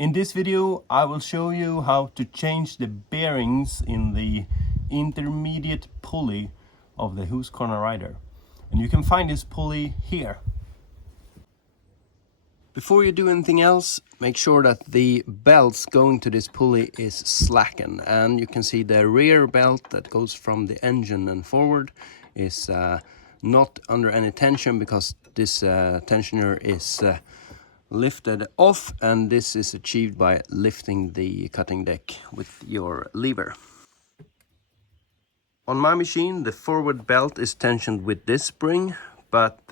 In this video I will show you how to change the bearings in the intermediate pulley of the Husqvarna Rider. And you can find this pulley here. Before you do anything else, make sure that the belts going to this pulley is slackened, and you can see the rear belt that goes from the engine and forward is not under any tension, because this tensioner is lifted off, and this is achieved by lifting the cutting deck with your lever. On my machine, the forward belt is tensioned with this spring, but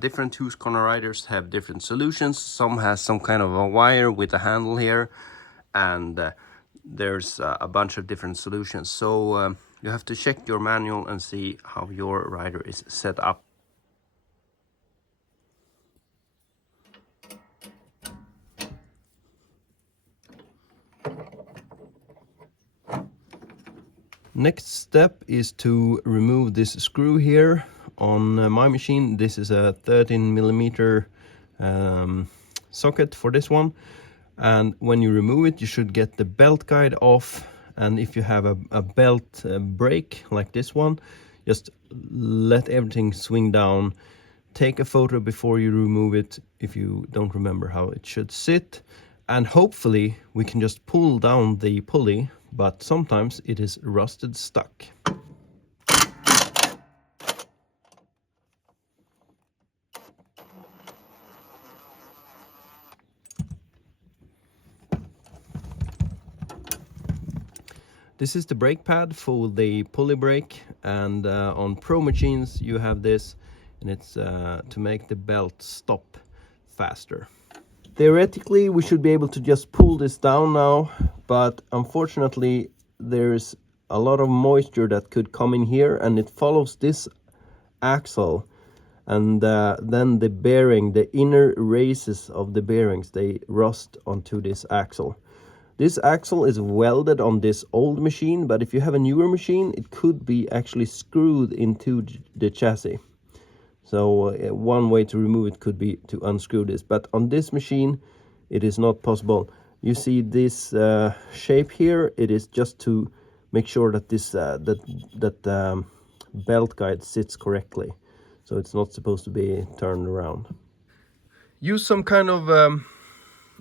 different Husqvarna Riders have different solutions. Some has some kind of a wire with a handle here, and there's a bunch of different solutions. So you have to check your manual and see how your rider is set up. Next step is to remove this screw here. On my machine, this is a 13mm socket for this one, and when you remove it, you should get the belt guide off. And if you have a belt brake like this one, just let everything swing down. Take a photo before you remove it if you don't remember how it should sit, and hopefully we can just pull down the pulley, but sometimes it is rusted stuck. This is the brake pad for the pulley brake, and on Pro machines you have this, and it's to make the belt stop faster. Theoretically we should be able to just pull this down now, but unfortunately there's a lot of moisture that could come in here, and it follows this axle, and then the bearing, the inner races of the bearings, they rust onto this axle. This axle is welded on this old machine, but if you have a newer machine, it could be actually screwed into the chassis. So one way to remove it could be to unscrew this, but on this machine it is not possible. You see this shape here, it is just to make sure that this belt guide sits correctly, so it's not supposed to be turned around. Use some kind of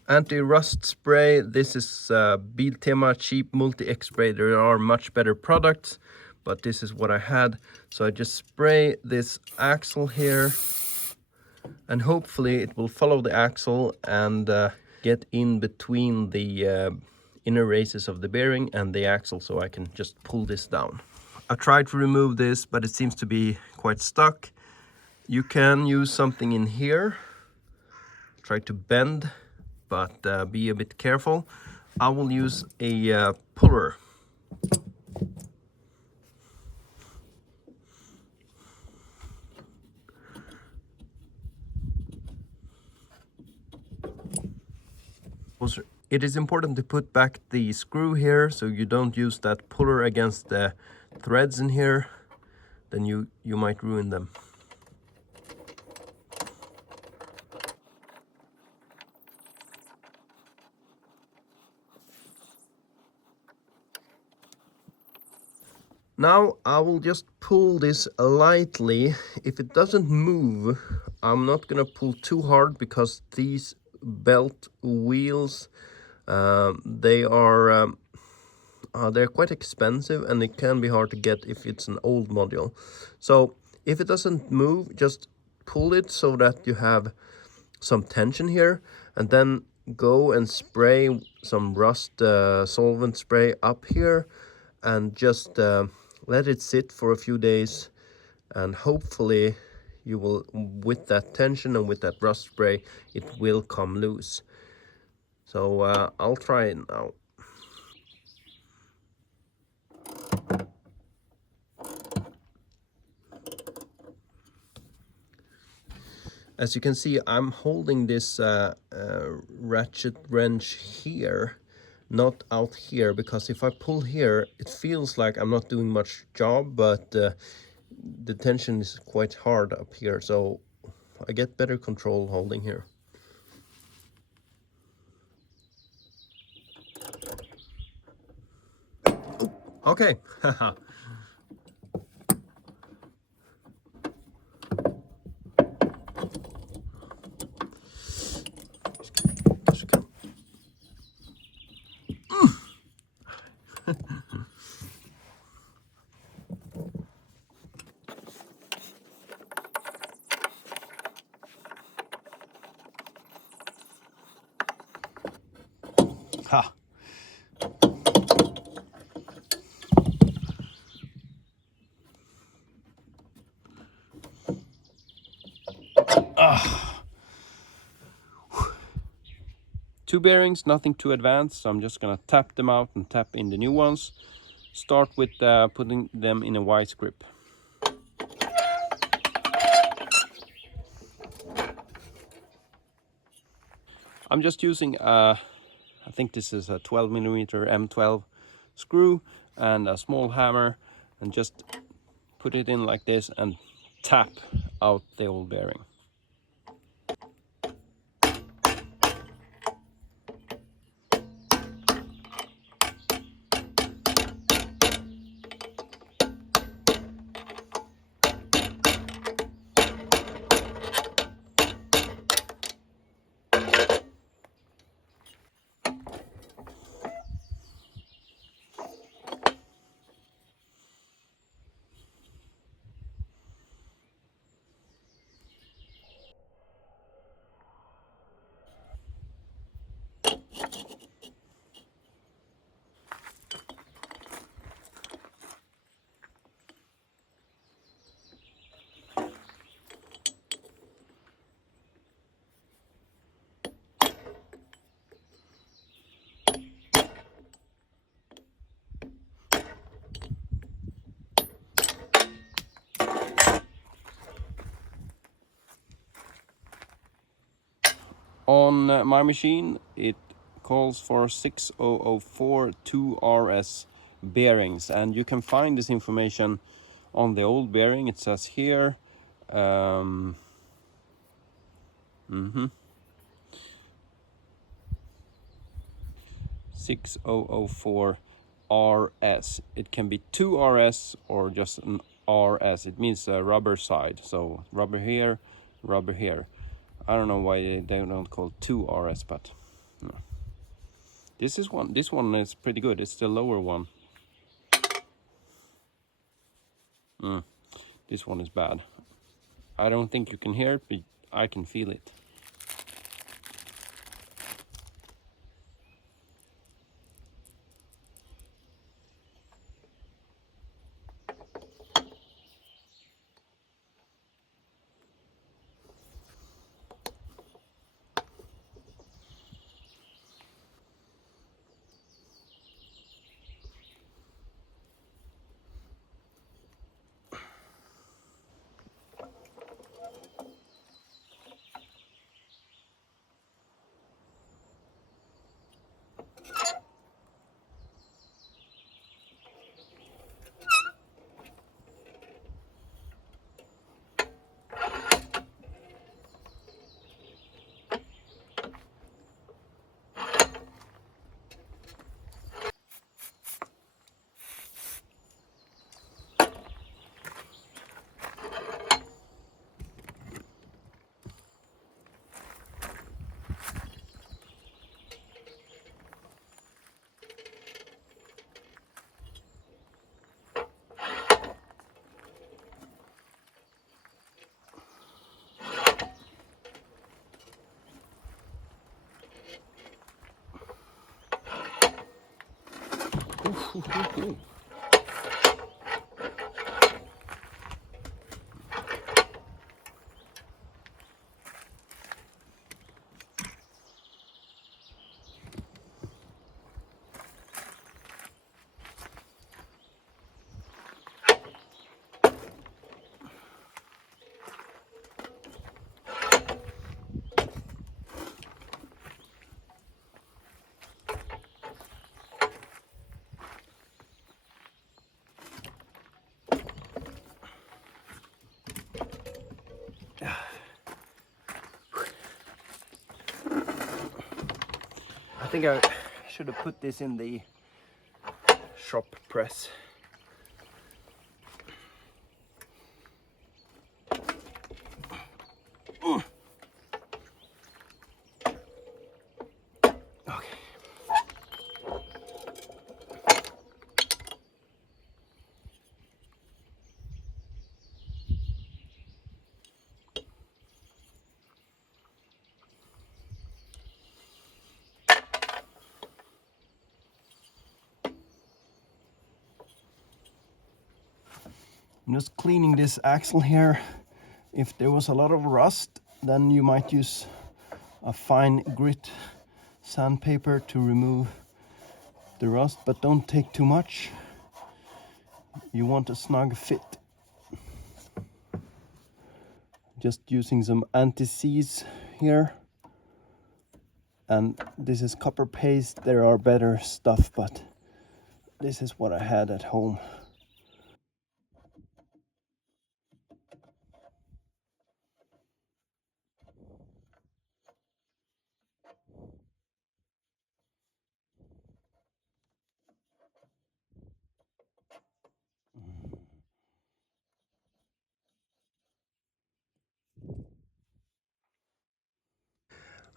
anti-rust spray. This is Biltema cheap multi-X spray. There are much better products, but this is what I had. So I just spray this axle here, and hopefully it will follow the axle and get in between the inner races of the bearing and the axle, so I can just pull this down. I tried to remove this, but it seems to be quite stuck. You can use something in here, try to bend, but be a bit careful. I will use a puller. It is important to put back the screw here, so you don't use that puller against the threads in here, then you might ruin them. Now I will just pull this lightly. If it doesn't move, I'm not gonna pull too hard, because these belt wheels, they're quite expensive, and it can be hard to get if it's an old module. So if it doesn't move, just pull it so that you have some tension here, and then go and spray some rust solvent spray up here, and just let it sit for a few days, and hopefully you will, with that tension and with that rust spray, it will come loose. So I'll try it now. As you can see, I'm holding this ratchet wrench here, not out here, because if I pull here, it feels like I'm not doing much job, but the tension is quite hard up here, so I get better control holding here. Okay. Ha. Two bearings, nothing too advanced, so I'm just gonna tap them out and tap in the new ones. Start with putting them in a vice grip. I'm just using I think this is a 12mm M12 screw and a small hammer, and just put it in like this and tap out the old bearing. On my machine, it calls for 6004 2RS bearings, and you can find this information on the old bearing. It says here 6004 RS. It can be 2RS or just an RS. It means rubber side, so rubber here, rubber here. I don't know why they don't call 2RS, but no. This one is pretty good. It's the lower one. This one is bad. I don't think you can hear it, but I can feel it. I think I should have put this in the shop press. I'm just cleaning this axle here. If there was a lot of rust, then you might use a fine grit sandpaper to remove the rust, but don't take too much. You want a snug fit. Just using some anti-seize here. And this is copper paste. There are better stuff, but this is what I had at home.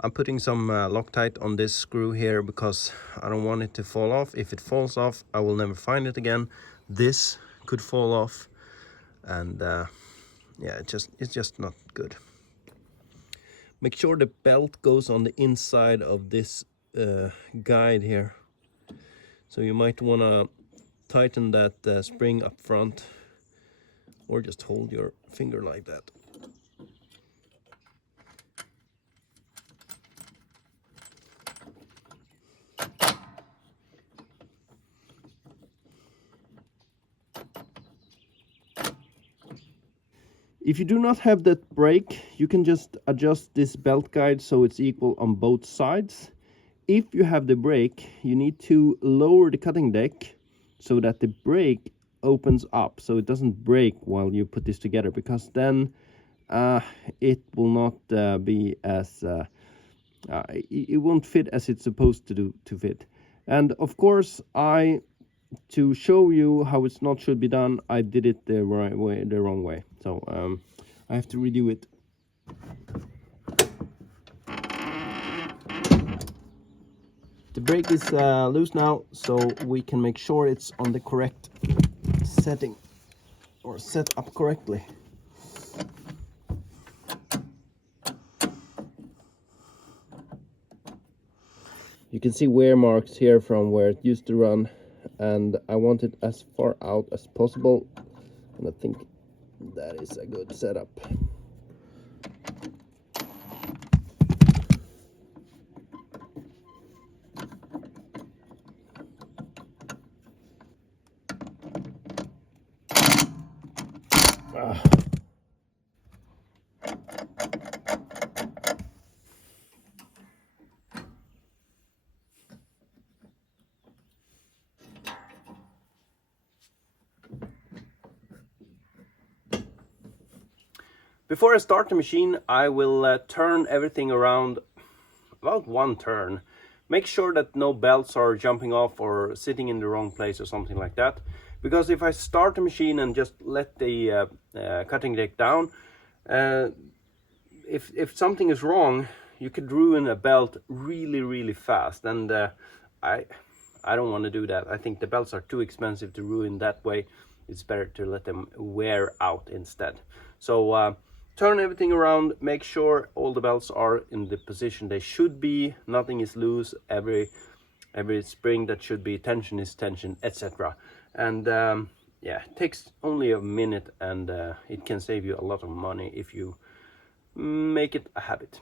I'm putting some Loctite on this screw here because I don't want it to fall off. If it falls off, I will never find it again. This could fall off, and yeah, it's just not good. Make sure the belt goes on the inside of this guide here. So you might want to tighten that spring up front, or just hold your finger like that. If you do not have that brake, you can just adjust this belt guide so it's equal on both sides. If you have the brake, you need to lower the cutting deck so that the brake opens up, so it doesn't break while you put this together, because then it will not be as it won't fit as it's supposed to fit. And of course, to show you how it's not should be done, I did it the wrong way. So I have to redo it. The brake is loose now, so we can make sure it's on the correct setting or set up correctly. You can see wear marks here from where it used to run, and I want it as far out as possible, and I think that is a good setup. Before I start the machine, I will turn everything around about one turn. Make sure that no belts are jumping off or sitting in the wrong place or something like that. Because if I start the machine and just let the cutting deck down, if something is wrong, you could ruin a belt really fast, and I don't want to do that. I think the belts are too expensive to ruin that way. It's better to let them wear out instead. So turn everything around, make sure all the belts are in the position they should be, nothing is loose, every spring that should be tension is tension, etc. And yeah, it takes only a minute, and it can save you a lot of money if you make it a habit.